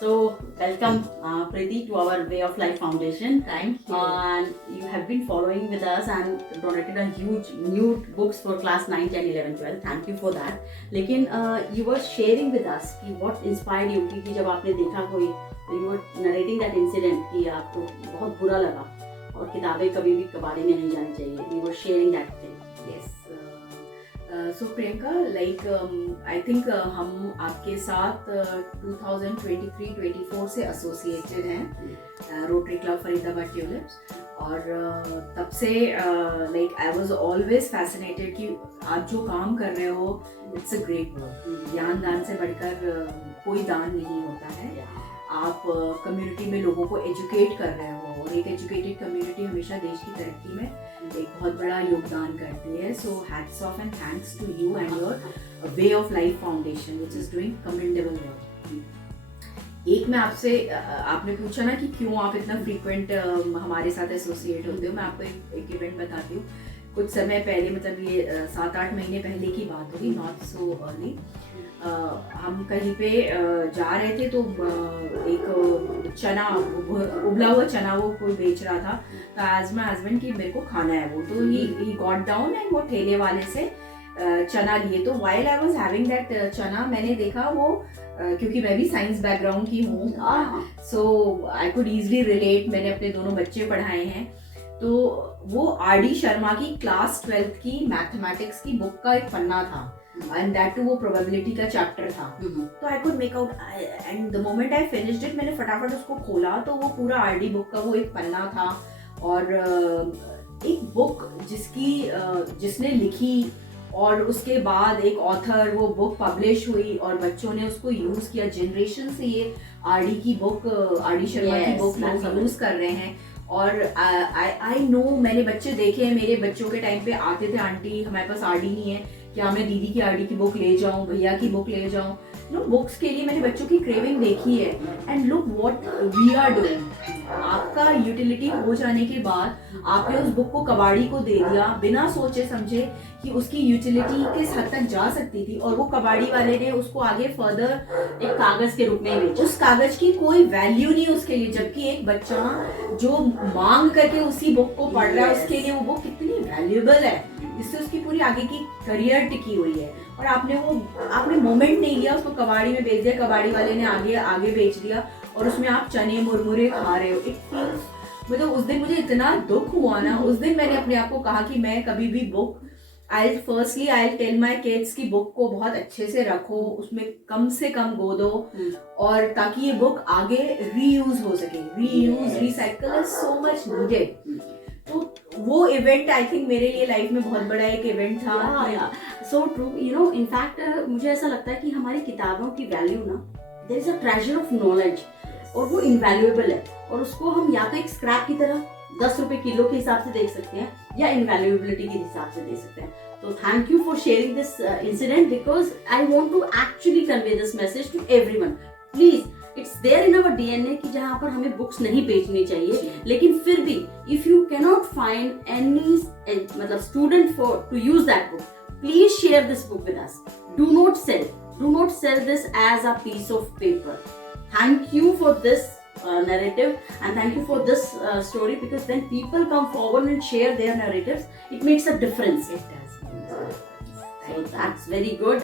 So, welcome, Preeti, to our Way of Life Foundation. Thank you. And you have been following with us and donated a huge new books for class 9, 10, 11, 12. Thank you for that. लेकिन you were sharing with us कि what inspired you, कि जब आपने देखा कोई, you were narrating that incident कि आपको बहुत बुरा लगा और किताबें कभी भी कबाड़े में नहीं जानी चाहिए. You were sharing that thing. Yes. So Priyanka, like I think हम आपके साथ 2023-24 से एसोसिएटेड हैं रोटरी क्लब फरीदाबाद ट्यूलिप्स और तब से like I was always fascinated कि आप जो काम कर रहे हो इट्स अ ग्रेट वर्क. ज्ञान दान से बढ़कर कोई दान नहीं होता है. आप कम्युनिटी में लोगों को एजुकेट कर रहे हो और एक एजुकेटेड कम्युनिटी हमेशा देश की तरक्की में एक बहुत बड़ा योगदान करती है. So hats off and thanks to you and your way of life foundation which is doing commendable work. एक मैं आपसे आपने पूछा ना कि क्यों आप इतना फ्रीक्वेंट हमारे साथ एसोसिएट होते हो. मैं आपको एक इवेंट बताती हूँ. कुछ समय पहले, मतलब ये 7-8 महीने पहले की बात होगी, नॉट सो अर्ली. हम कहीं पे जा रहे थे तो एक चना, उबला हुआ चना वो कोई बेच रहा था. तो एज माई हस्बैंड कि मेरे को खाना है वो, तो ही गॉट डाउन एंड वो ठेले वाले से चना लिए. तो while I was having that चना, मैंने देखा वो क्योंकि मैं भी साइंस बैकग्राउंड की हूँ, सो आई कुड ईजिली रिलेट. मैंने अपने दोनों बच्चे पढ़ाए हैं. तो वो आर.डी. शर्मा की क्लास 12th की मैथमेटिक्स की बुक का एक पन्ना था एंड दैट टू वो प्रोबेबिलिटी का चैप्टर था. तो I could make out and the moment I finished it, मैंने फटाफट उसको खोला तो वो पूरा आर.डी. बुक का वो एक पन्ना था. और एक बुक जिसने लिखी और उसके बाद एक ऑथर, वो बुक पब्लिश हुई और बच्चों ने उसको यूज किया. जनरेशन से ये आर.डी. की बुक, आर.डी. शर्मा की बुक लोग यूज कर रहे हैं. और आई नो, मैंने बच्चे देखे हैं, मेरे बच्चों के टाइम पे आते थे, आंटी हमारे पास आर.डी. नहीं है, क्या मैं दीदी की आर.डी. की बुक ले जाऊं, भैया की बुक ले जाऊं. नो, बुक्स के लिए मैंने बच्चों की क्रेविंग देखी है. And look what we are doing. आपका यूटिलिटी हो जाने के बाद आपने उस बुक को कबाड़ी को दे दिया बिना सोचे समझे कि उसकी यूटिलिटी किस हद तक जा सकती थी, और वो कबाड़ी वाले ने उसको आगे फर्दर एक कागज के रूप में बेचा. उस कागज की कोई वैल्यू नहीं उसके लिए, जबकि एक बच्चा जो मांग करके उसी बुक को पढ़ रहा है उसके लिए वो बुक कितनी वैल्यूएबल है, जिससे उसकी पूरी आगे की करियर टिकी हुई है. और आपने मोमेंट नहीं लिया, उसको कबाड़ी में बेच दिया, कबाड़ी वाले ने आगे बेच दिया और उसमें आप चने मुरमुरे खा रहे हो. इट फील्स, मतलब उस दिन मुझे इतना दुख हुआ ना. उस दिन मैंने अपने आप को कहा कि मैं कभी भी book, I tell my kids की बुक को बहुत अच्छे से रखो, उसमें कम से कम गो दो, और ताकि ये बुक आगे रीयूज हो सके. Reuse, recycle is so much needed. तो वो इवेंट आई थिंक मेरे लिए लाइफ में बहुत बड़ा एक इवेंट था. So true. You know, in fact मुझे ऐसा लगता है कि हमारी किताबों की वैल्यू ना, there is a treasure of knowledge, और वो इनवैल्यूएबल है. और उसको हम या तो एक स्क्रैप की तरह 10 रुपए किलो के हिसाब से देख सकते हैं या इनवैल्यूएबिलिटी के हिसाब से देख सकते हैं. तो thank you for sharing this incident, because I want to actually convey this message to everyone. Please, it's there in our DNA कि जहाँ पर हमें बुक्स नहीं बेचनी चाहिए. लेकिन फिर भी if you can not find any मतलब student for to use that book, please share this book with us. Do not sell this as a piece of paper. Thank you for this narrative, and thank you for this story, because when people come forward and share their narratives, it makes a difference. It does. So that's very good.